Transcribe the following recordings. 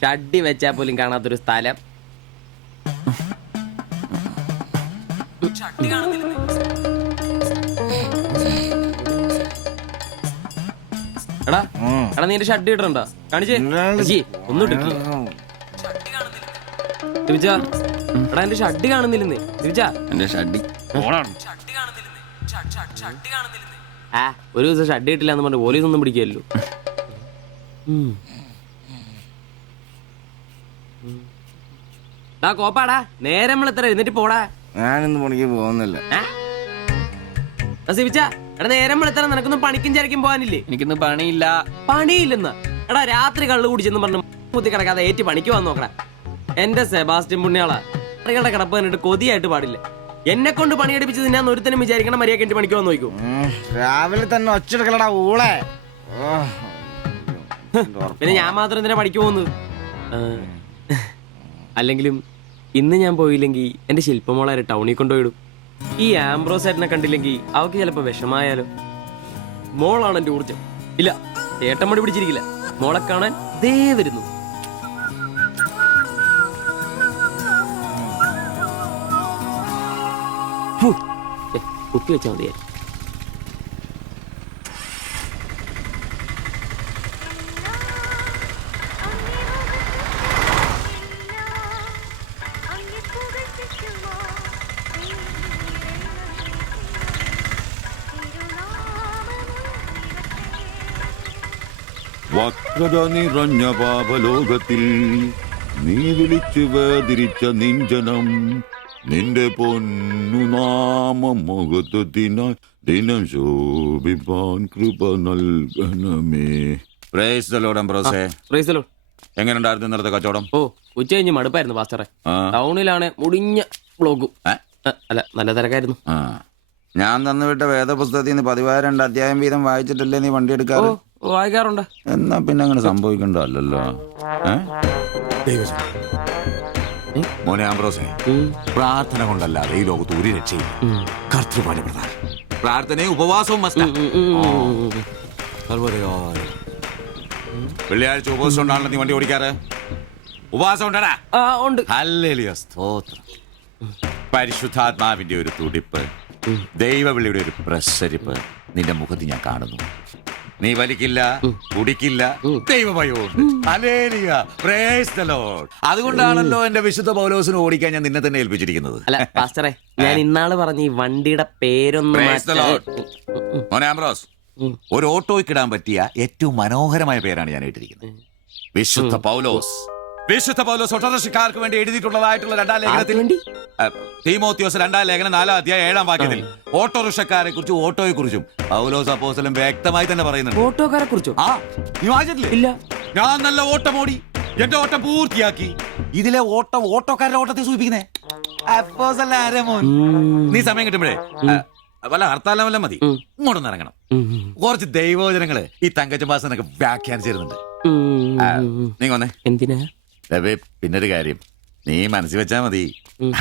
ഷഡ്ഡി വെച്ചാൽ പോലും കാണാത്തൊരു സ്ഥലം. എടാ എടാ നീ എന്റെ ഷഡ്ഡി ഇടണ്ട കാണിച്ചേ ഒന്നും ഇട്ടിട്ടില്ല. എടാ എന്റെ ഷഡ്ഡി കാണുന്നില്ലെന്ന് എന്റെ ഷഡ്ഡി ആ ഒരു ദിവസം ഷഡ്ഡി ഇട്ടില്ല എന്ന് പറഞ്ഞ് പോലീസ് ഒന്നും പിടിക്കല്ലോ. കോപ്പാടാ നേരെ നമ്മൾ എത്ര എന്നിട്ട് പോടാ. ഞാനിന്ന് പണിക്ക് പോകുന്നില്ല. എടാ നേരം എത്ര നിനക്കൊന്നും പണിക്കും ചരക്കും പോകാനില്ലേ? എനിക്കിന്ന് പണിയില്ല. പണിയില്ലെന്ന് എടാ രാത്രി കള്ളു കുടിച്ചെന്ന് പറഞ്ഞ് മുത്തി കിടക്കാതെ ഏറ്റി പണിക്ക് വന്ന് നോക്കടാ. എന്റെ സെബാസ്റ്റ്യൻ പുണ്യാളാ കറികളുടെ കിടപ്പ് കണ്ടിട്ട് കൊതിയായിട്ട് പാടില്ല. എന്നെ കൊണ്ട് പണിയെടുപ്പിച്ച് ഞാൻ ഒരുത്തനും വിചാരിക്കണം മര്യാദ എന്റെ പണിക്ക് വന്ന് നോക്കൂ. രാവിലെ തന്നെ ഒച്ചെടുക്കലടാ ഊളെ. പിന്നെ ഞാൻ മാത്രം എന്തിനാ പണിക്ക് പോകുന്നത്? അല്ലെങ്കിലും ഇന്ന് ഞാൻ പോയില്ലെങ്കിൽ എന്റെ ശില്പമോളാരെ ടൗണിൽ കൊണ്ടുപോയിടും. ഈ ആംബ്രോസേട്ടനെ കണ്ടില്ലെങ്കിൽ അവക്ക് ചിലപ്പോ വിഷമായാലോ. മോളാണ് എന്റെ ഊർജം. ഇല്ല ചേട്ടൻ മടി പിടിച്ചിരിക്കില്ല. മോളെ കാണാൻ ദേ വരുന്നു. കുത്തി വെച്ചാൽ മതിയായി. വക്രത നിറഞ്ഞ പാപലോകത്തിൽ നീ വിളിച്ചു വേദിരിച്ച നിഞ്ജനം നിന്റെ പൊന്നു നാമം മുഖത്തിനായി ദിനം ശോഭിപ്പാൻ കൃപ നൽകണമേ. പ്രൈസ് ദി ലോർഡ് അംബ്രോസേ. Praise the Lord. എങ്ങനെയുണ്ടായിരുന്നു ഇന്നലത്തെ കച്ചവടം? ഓ ഉച്ച കഴിഞ്ഞ് മടുപ്പായിരുന്നു പാസ്റ്ററെ. ടൗണിലാണ് മുടിഞ്ഞ ബ്ലോഗും. അല്ല നല്ല തിരക്കായിരുന്നു. ഞാൻ തന്നുവിട്ട വേദപുസ്തകത്തിൽ നിന്ന് 12 അധ്യായം വീതം വായിച്ചിട്ടല്ലേ നീ വണ്ടി എടുക്കാറ്? വായിക്കാറുണ്ട്. എന്നാ പിന്നെ അങ്ങനെ സംഭവിക്കണ്ടല്ലോ. മോനെ ആംബ്രോസേ, പ്രാർത്ഥന കൊണ്ടല്ലാതെ ഈ ലോകത്ത് ഒരു രക്ഷയില്ല. കർത്തൃപാട് പ്രധാനം. പ്രാർത്ഥനയും ഉപവാസവും വെള്ളിയാഴ്ച ഉപവാസം ഉണ്ടാണല്ലോ നീ വണ്ടി ഓടിക്കാറ്. ഉപവാസം ഉണ്ടടാ? ഉണ്ട്. ഹല്ലേലൂയ, സ്തോത്രം. പരിശുദ്ധാത്മാവിന്റെ ഒരു തുടിപ്പ്, ദൈവവിളിയുടെ ഒരു പ്രസരിപ്പ് നിന്റെ മുഖത്ത് ഞാൻ കാണുന്നു. നീ വലിക്കില്ല, കുടിക്കില്ല, ദൈവഭയമുണ്ട്. Hallelujah, praise the Lord. അതുകൊണ്ടാണല്ലോ എന്റെ വിശുദ്ധ പൗലോസിന് ഓടിക്കാൻ ഞാൻ നിന്നെ തന്നെ ഏൽപ്പിച്ചിരിക്കുന്നത്. അല്ല പാസ്റ്ററെ, ഞാൻ ഇന്നാള് പറഞ്ഞ ഈ വണ്ടിയുടെ പേരൊന്നും. മോനെ ആംബ്രോസ്, ഒരു ഓട്ടോയ്ക്കിടാൻ പറ്റിയ ഏറ്റവും മനോഹരമായ പേരാണ് ഞാൻ ഇട്ടിരിക്കുന്നത്. വിശുദ്ധ പൗലോസ്. വിശുദ്ധ പൗലോസ് ഓട്ടോറിക്ഷക്കാർക്ക് വേണ്ടി എഴുതിയിട്ടുള്ളതായിട്ടുള്ള 2-ാം ലേഖനത്തിൽ, തീമോത്തിയോസ് 2-ാം ലേഖനം 4-ാം അധ്യായം 7-ാം വാക്യത്തിൽ ഓട്ടോറിക്ഷക്കാരെ കുറിച്ചും ഓട്ടോയെ കുറിച്ചും പൗലോസ് അപ്പോസ്തലൻ വ്യക്തമായി തന്നെ പറയുന്നുണ്ട്. ഓട്ടോക്കാരെ കുറിച്ചോ? നീ വായിച്ചിട്ടില്ലേ? ഇല്ല. ഞാൻ നല്ല ഓട്ടമോടി എന്റെ ഓട്ടം പൂർത്തിയാക്കി. ഇതിലെ ഓട്ടം ഓട്ടോക്കാരുടെ ഓട്ടത്തെ സൂചിപ്പിക്കുന്നേ. നീ സമയം കിട്ടുമ്പോഴേ വല്ല ഹർത്താലം വല്ല മതി, ഇങ്ങോട്ടൊന്ന് ഇറങ്ങണം. കുറച്ച് ദൈവവചനങ്ങള് ഈ തങ്കച്ചമ്പാസനൊക്കെ വ്യാഖ്യാനിച്ചിരുന്നുണ്ട്. നീ വന്നേ. എന്തിനാ? പിന്നൊരു കാര്യം നീ മനസ്സിൽ വെച്ചാ മതി,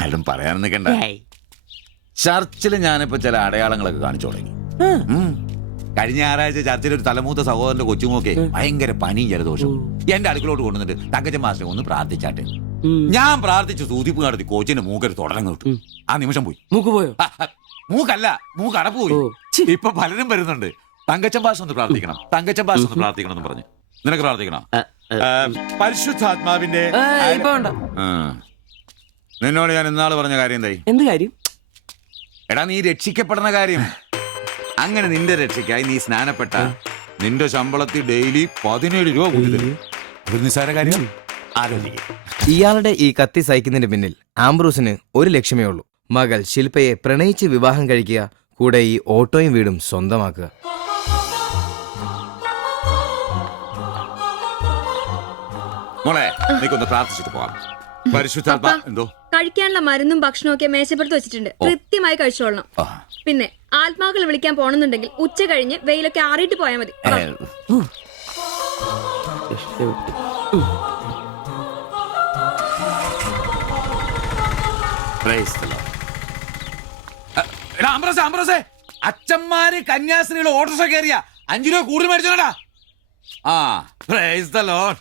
ആരും പറയാൻ നിൽക്കണ്ട. ചർച്ചിൽ ഞാനിപ്പോ ചില അടയാളങ്ങളൊക്കെ കാണിച്ചു തുടങ്ങി. കഴിഞ്ഞ ഞായറാഴ്ച ചർച്ചിൽ ഒരു തലമൂത്ത സഹോദരന്റെ കൊച്ചുമോക്കെ ഭയങ്കര പനിയും ജലദോഷവും എന്റെ അടുക്കളോട്ട് കൊണ്ടുവന്നിട്ട് തങ്കച്ചൻ മാസ്റ്റർ ഒന്ന് പ്രാർത്ഥിച്ചാട്ടെ. ഞാൻ പ്രാർത്ഥിച്ചു സൂതിപ്പ് നടത്തി കോച്ചിന്റെ മൂക്കൊരു തുടരം കിട്ടും. ആ നിമിഷം പോയി. മൂക്ക് പോയോ? മൂക്കല്ല, മൂക്ക് അടപ്പ് പോയി. ഇപ്പൊ പലരും വരുന്നുണ്ട്, തങ്കച്ചൻ ഭാഷ ഒന്ന് പ്രാർത്ഥിക്കണം, തങ്കച്ചൻ ഭാഷ ഒന്ന് പ്രാർത്ഥിക്കണം എന്ന് പറഞ്ഞു. നിനക്ക് പ്രാർത്ഥിക്കണം? പരിശുദ്ധാത്മാവിന്റെ നിന്നോട് ഞാൻ ഇന്നാള് പറഞ്ഞ കാര്യം എന്തായി? എന്ത് കാര്യം? എടാ നീ രക്ഷിക്കപ്പെടുന്ന കാര്യം. അങ്ങനെ നിന്റെ രക്ഷയ്ക്കായി നീ സ്നാനപ്പെട്ട നിന്റെ ശമ്പളത്തിൽ ഡെയിലി 17 രൂപ കൂടി തരും. ഒരു നിസ്സാര കാര്യം ആലോചിക്കുക. ഇയാളുടെ ഈ കത്തി സഹിക്കുന്നതിന് പിന്നിൽ ആംബ്രൂസിന് ഒരു ലക്ഷ്യമേ ഉള്ളൂ. മകൾ ശില്പയെ പ്രണയിച്ച് വിവാഹം കഴിക്കുക, കൂടെ ഈ ഓട്ടോയും വീടും സ്വന്തമാക്കുക. മോളെ നീക്കൊന്ന് പ്രാർത്ഥിച്ചിട്ട് പോവാം. പരിശുദ്ധാത്മാ. എന്തോ? കഴിക്കാനുള്ള മരുന്നും ഭക്ഷണവും ഒക്കെ മേശപ്പുറത്ത് വെച്ചിട്ടുണ്ട്, കൃത്യമായി കഴിച്ചോളണം. പിന്നെ ആത്മാക്കൾ വിളിക്കാൻ പോണെന്നുണ്ടെങ്കിൽ ഉച്ച കഴിഞ്ഞ് വെയിലൊക്കെ ആറിയിട്ട് പോയാൽ മതി. അച്ഛന്മാര് കന്യാസ്ത്രീകൾ ഓട്ടോറിക്ഷ കയറിയ 5 രൂപ കൂടുതൽ മേടിച്ചോടാ. ആ പ്രൈസ് ദി ലോർഡ്.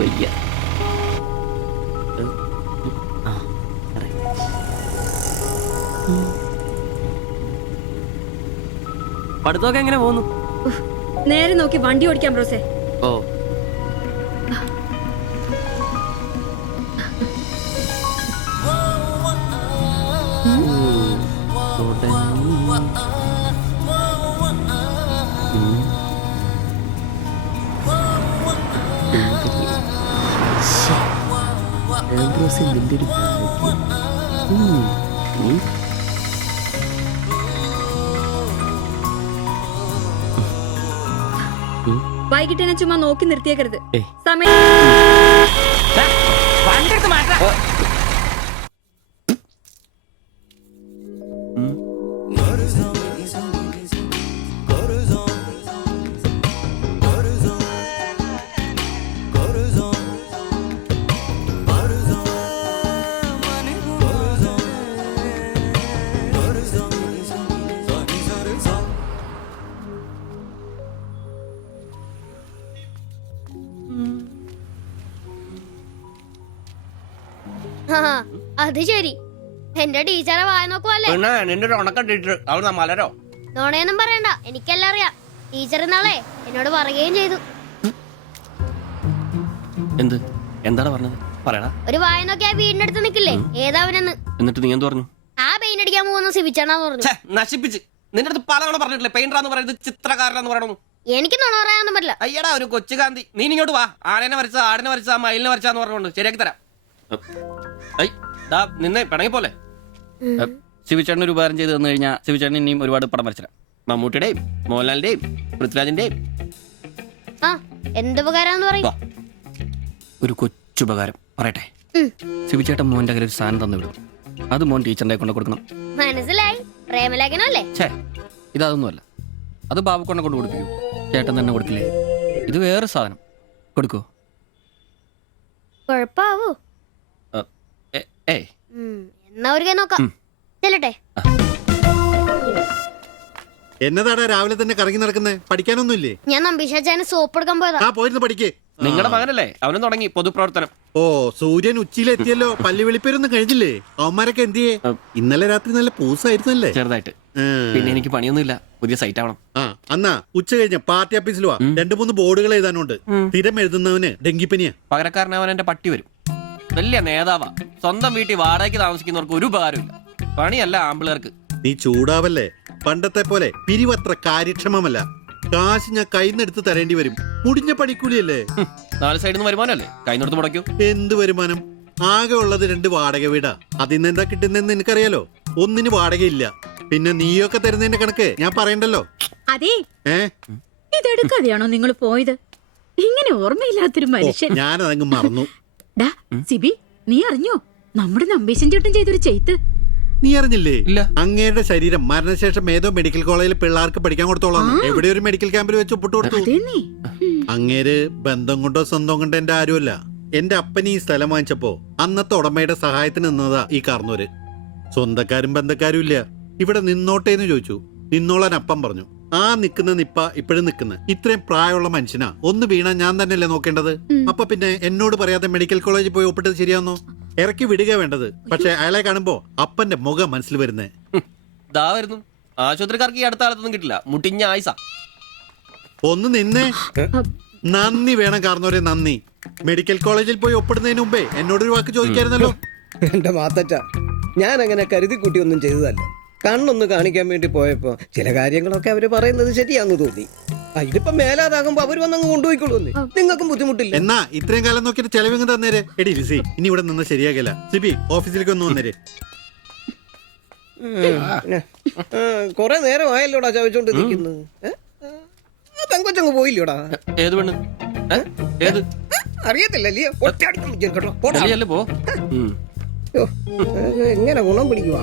വയ്യ. പഠിത്തമൊക്കെ എങ്ങനെ പോകുന്നു? നേരെ നോക്കി വണ്ടി ഓടിക്കാം ബ്രോസേ. ഓ നിന്റെ ഒരു വൈകിട്ട് എന്നെ ചുമ്മാ നോക്കി നിർത്തിയേക്കരുത്. ഏയ്. സമയം ആ, അത് ശരി. എന്റെ ടീച്ചറെ വായ നോക്കുവല്ലേ? നിന്റെ ഒരു ഉണക്കം ടീച്ചർ അവിടെ മലരോ നോണയൊന്നും പറയണ്ട, എനിക്കെല്ലാം അറിയാം. ടീച്ചർ നാളെ എന്നോട് പറയുകയും ചെയ്തു. എന്ത് എന്താണ് പറഞ്ഞത്? പറയടാ. ഒരു വായ നോക്കി ആ വീടിന്റെ അടുത്ത് നിക്കില്ലേ, ഏതാവനെന്ന്. എന്നിട്ട് നീ എന്ത് പറഞ്ഞു? ആ പെയിന്റ് അടിക്കാൻ പോകുന്ന സിവിച്ചാണെന്ന് പറഞ്ഞു. നശിപ്പിച്ച്. നിന്റെ അടുത്ത് പലതവണ പറഞ്ഞിട്ടില്ലേ പെയിന്ററാന്ന് പറയുന്നത് ചിത്രകാരനാന്ന് പറയണു. എനിക്ക് നുണ പറയാനൊന്നും പറ്റില്ല. അയ്യടാ ഒരു കൊച്ചു കാന്തി. നീ ഇങ്ങോട്ട് വാ. ആനേനെ വരച്ച, ആടിനെ വരച്ച, മയിലിനെ വരച്ചാന്ന് പറഞ്ഞുകൊണ്ട് ശരിയാക്കി തരാം. നിന്നെ പിണങ്ങി പോലെ ശിവചേട്ടൻ ഒരു ഉപകാരം ചെയ്ത് തന്നു കഴിഞ്ഞാൽ ശിവചേട്ടൻ ഇനിയും ഒരുപാട് പടം വരച്ചിടാം. മമ്മൂട്ടിയുടെയും മോഹൻലാലിന്റെയും പൃഥ്വിരാജിന്റെയും. ആ, എന്തുപകാരാന്ന് പറയും. ഒരു കൊച്ചുപകാരം പറയട്ടെ. ശിവചേട്ടൻ മോന്റെ കയ്യിൽ ഒരു സാധനം തന്നു വിടും. അത് മോൻ ടീച്ചറിന്റെ കൊണ്ട് കൊടുക്കണം. മനസ്സിലായി, പ്രേമലേഖനല്ലേ? ഛേ, ഇതൊന്നുമല്ല. അത് ബാബുക്കൊണ്ടെ കൊണ്ട് കൊടുപ്പിക്കൂ. ചേട്ടൻ തന്നെ കൊടുക്കില്ലേ? ഇത് വേറെ സാധനം. കൊടുക്കൂ. കൊഴപ്പാവൂ. ഏയ് എന്നാ ഒരു കൈ നോക്കാം. ചെല്ലട്ടെ. എന്നതാടാ രാവിലെ തന്നെ കറങ്ങി നടക്കുന്നേ? പഠിക്കാനൊന്നുമില്ലേ? ഞാൻ നമ്പീശാച്ചാന് സോപ്പ് എടുക്കാൻ പോയതാ. ആ, പോയിരുന്നു പഠിക്കേ. നിങ്ങളുടെ മകനല്ലേ, അവനും തുടങ്ങി പൊതുപ്രവർത്തനം. ഓ, സൂര്യൻ ഉച്ചയിലെത്തിയല്ലോ. പല്ലി വെളിപ്പേരൊന്നും കഴിഞ്ഞില്ലേ? അവന്മാരൊക്കെ എന്തിയേ? ഇന്നലെ രാത്രി നല്ല പൂസായിരുന്നല്ലേ? ചെറുതായിട്ട്. പിന്നെ എനിക്ക് പണിയൊന്നുമില്ല. പുതിയ സൈറ്റ് ആവണം. ആ, അന്നാ ഉച്ച കഴിഞ്ഞ പാർട്ടി ഓഫീസിൽ വാ. 2-3 ബോർഡുകൾ എഴുതാനുണ്ട്. സ്ഥിരം എഴുതുന്നവന് ഡെങ്കിപ്പനിയാ. പകരക്കാരനവൻ എന്റെ പട്ടി വരും. വലിയ നേതാവാ. സ്വന്തം വീട്ടിൽ വാടകയ്ക്ക് താമസിക്കുന്നവർക്ക് ഒരു ഉപകാരമില്ല. പണിയല്ല ആമ്പിളേർക്ക്. നീ ചൂടാവല്ലേ. പണ്ടത്തെ പോലെ പിരിവത്ര കാര്യക്ഷമമല്ല. കാശ് ഞാൻ കൈന്നെടുത്ത് തരേണ്ടി വരും. മുടിഞ്ഞ പണിക്കൂലിയല്ലേ? 4 സൈഡിൽ നിന്ന് വരുമാനമല്ലേ? കൈനോർത്ത് മുടക്കൂ. എന്ത് വരുമാനം? ആകെ ഉള്ളത് 2 വാടക വീടാ. അതിന്ന് എന്താ കിട്ടുന്നെന്ന് എനിക്കറിയാലോ. ഒന്നിന് വാടകയില്ല. പിന്നെ നീയൊക്കെ തരുന്നതിന്റെ കണക്ക് ഞാൻ പറയണ്ടല്ലോ. അതെ, ഇതെടുക്കാതെയാണോ നിങ്ങൾ പോയത്? ഇങ്ങനെ ഓർമ്മയില്ലാത്തൊരു മനുഷ്യൻ. ഞാനതങ്ങ് മറന്നു. ഡാ സിബി, നീ അറിഞ്ഞോ നമ്മുടെ നമ്പീശൻ ചേട്ടൻ ചെയ്തൊരു ചെയ്ത്ത്? നീ അറിഞ്ഞില്ലേ? ഇല്ല. അങ്ങയുടെ ശരീരം മരണശേഷം ഏതോ മെഡിക്കൽ കോളേജിൽ പിള്ളേർക്ക് പഠിക്കാൻ കൊടുത്തോളാം. എവിടെ ഒരു മെഡിക്കൽ ക്യാമ്പിൽ വെച്ച് ഒപ്പിട്ട് കൊടുത്തു. അതേന്നേ. അങ്ങേര് ബന്ധം കൊണ്ടോ സ്വന്തം കൊണ്ടോ എന്റെ ആരുമല്ല. എന്റെ അപ്പന് ഈ സ്ഥലം വാങ്ങിച്ചപ്പോ അന്നത്തെ ഉടമയുടെ സഹായത്തിന് നിന്നതാ ഈ കാർന്നൂര്. സ്വന്തക്കാരും ബന്ധക്കാരും ഇല്ല. ഇവിടെ നിന്നോട്ടേന്ന് ചോദിച്ചു. നിന്നോളാൻ അപ്പം പറഞ്ഞു. ആ നിക്കുന്ന നിപ്പ ഇപ്പോഴും നിക്കുന്ന. ഇത്രയും പ്രായമുള്ള മനുഷ്യനാ. ഒന്ന് വീണാ ഞാൻ തന്നെയല്ലേ നോക്കേണ്ടത്? അപ്പൊ പിന്നെ എന്നോട് പറയാതെ മെഡിക്കൽ കോളേജിൽ പോയി ഒപ്പിട്ടത് ശരിയാന്നോ? ഇറക്കി വിടുക വേണ്ടത്. പക്ഷെ അയാളെ കാണുമ്പോ അപ്പന്റെ മുഖം മനസ്സിൽ വരുന്നേ. ദാ വരുന്നു. ആശുപത്രിക്കാർക്ക് ഈ അടുത്ത കാലത്തൊന്നും കിട്ടില്ല. മുട്ടിഞ്ഞ ആയിസ. ഒന്ന് നിന്നേ. നന്ദി വേണം കാർന്നോരെ, നന്ദി. മെഡിക്കൽ കോളേജിൽ പോയി ഒപ്പിടുന്നതിന് മുമ്പേ എന്നോടൊരു വാക്ക് ചോദിക്കായിരുന്നല്ലോ. എന്റെ മാത്തച്ച, ഞാൻ അങ്ങനെ കരുതി കൂട്ടിയൊന്നും ചെയ്തതല്ല. കണ്ണൊന്ന് കാണിക്കാൻ വേണ്ടി പോയപ്പോ ചില കാര്യങ്ങളൊക്കെ അവര് പറയുന്നത് ശരിയാന്ന് തോന്നി. ഇതിപ്പോ മേലാതാകുമ്പോ അവര് വന്നങ്ങ് കൊണ്ടുപോയിക്കൊള്ളൂന്ന്. നിങ്ങൾക്കും ബുദ്ധിമുട്ടില്ല. എന്നാ ഇത്രയും കാലം നോക്കിയിട്ട് ചെലവിങ് തന്നേരെ. എടി ലിസി, ഇനി ഇവിടെ നിന്ന് ശരിയാകില്ല. സിബി, ഓഫീസിലേക്ക് ഒന്ന് വന്നേരെ. കൊറേ നേരം ആയല്ലോടാ ചോദിച്ചോണ്ട് നിൽക്കുന്നത്. പെങ്കൊച്ചങ്ങ് പോയില്ലോടാ. ഏത് പെണ്ണ്? ഏത്? അറിയത്തില്ലല്ലേ? ഒറ്റയടിക്ക് വിളിക്കും കേട്ടോ. പോ. എങ്ങനെ ഗുണം പിടിക്കുവാ?